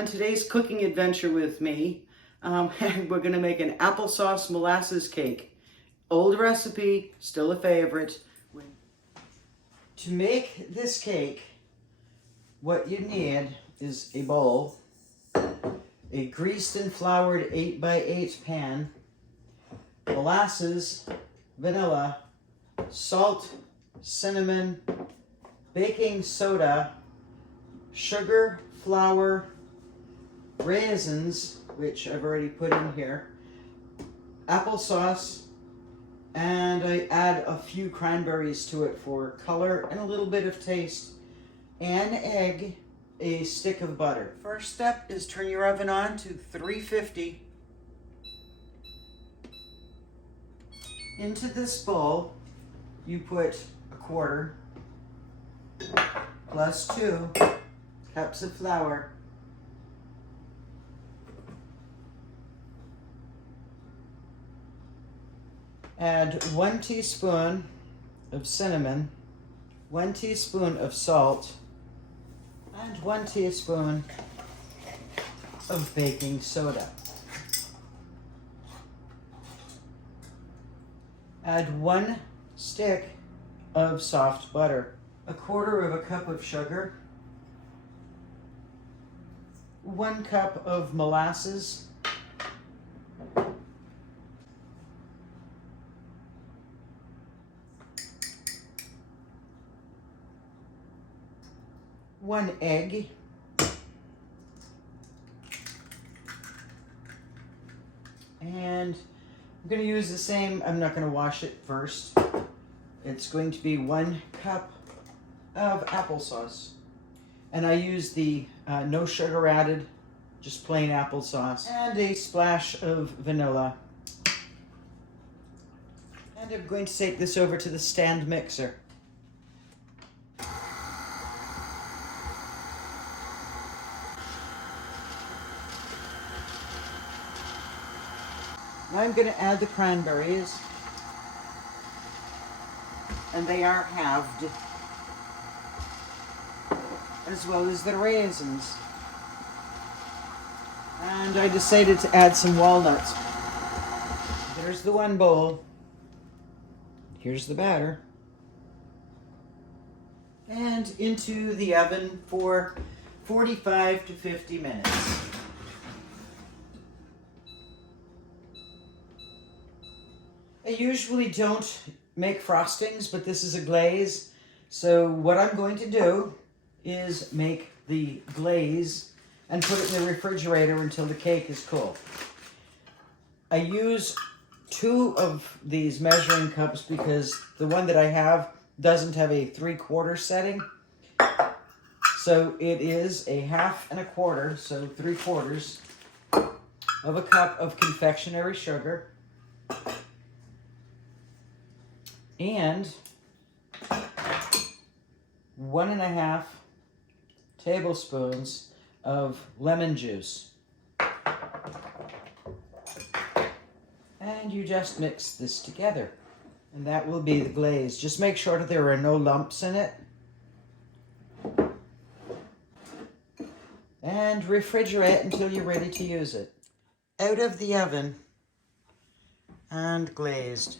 On today's cooking adventure with me, we're going to make an applesauce-molasses cake. Old recipe, still a favorite. To make this cake, what you need is a bowl, a greased and floured 8x8 pan, molasses, vanilla, salt, cinnamon, baking soda, sugar, flour, raisins, which I've already put in here, applesauce, and I add a few cranberries to it for color and a little bit of taste, an egg, a stick of butter. First step is turn your oven on to 350. Into this bowl, you put a quarter plus 2 cups of flour, add 1 teaspoon of cinnamon, 1 teaspoon of salt, and 1 teaspoon of baking soda. Add 1 stick of soft butter, a quarter of a cup of sugar, 1 cup of molasses, 1 egg, and I'm going to use the same, I'm not going to wash it first. It's going to be 1 cup of applesauce. And I use the no sugar added, just plain applesauce. And a splash of vanilla. And I'm going to take this over to the stand mixer. Now I'm going to add the cranberries, and they are halved, as well as the raisins. And I decided to add some walnuts. There's the one bowl. Here's the batter. And into the oven for 45 to 50 minutes. I usually don't make frostings, but this is a glaze. So what I'm going to do is make the glaze and put it in the refrigerator until the cake is cool. I use 2 of these measuring cups because the one that I have doesn't have a 3/4 setting. So it is a 1/2 and 1/4, so 3/4 of a cup of confectionery sugar. And 1.5 tablespoons of lemon juice. And you just mix this together. And that will be the glaze. Just make sure that there are no lumps in it. And refrigerate until you're ready to use it. Out of the oven and glazed.